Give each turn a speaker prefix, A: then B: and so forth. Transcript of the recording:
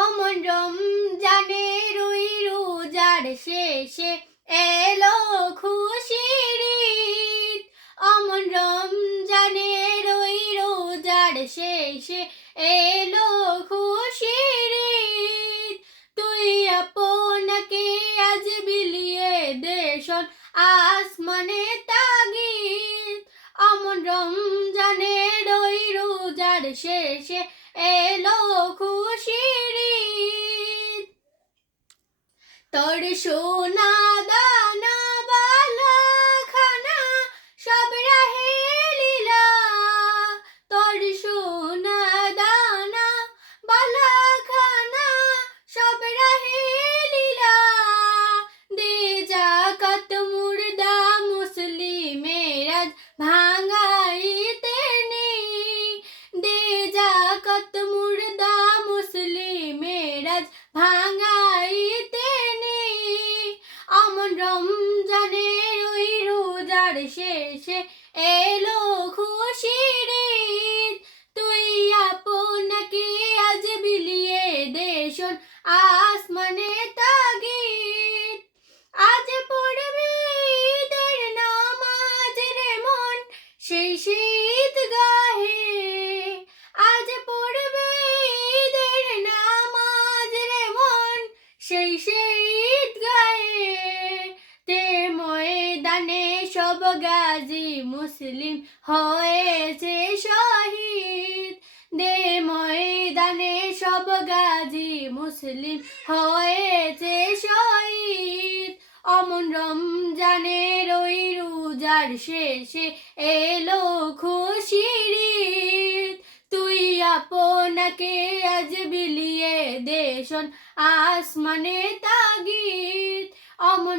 A: অমন রমজানের ওই রোজার শেষে এলো খুশির। অমন রমজানের ওই রোজার শেষে এলো খুশির। তুই আপনাকে আজ বিলিয়ে দেশন আসমানে তাগিদ অমন রমজানের ওই রোজার শেষে এলো খুশির ঈদ। তোর সোনা দানা বালা খানা সব রাহে লীলা। তোর সোনা দানা বালা খানা সব রাহে লীলা। দে জাকাত মুর্দা মুসলিমের আজ শেষে এলো খুশির। তুই আপনাকে আজ বিলিয়ে দেশন আসমানে তাগিদ। আজ পড়বে ঈদের নামাজ রে মন সেই শীত গাহে। আজ পড়বে ঈদের নামাজ রে মন সেই শীত গায়ে তে ময়দানে সব গাজী মুসলিম হয়েছে শহীদ। দে ময়দানে সব গাজী মুসলিম হয়েছে শহীদ। অমন রমজানের ওই রোজার শেষে এলো খুশির। তুই আপনাকে আজ বিলিয়ে দেশন আসমানে তাগিদ। অমন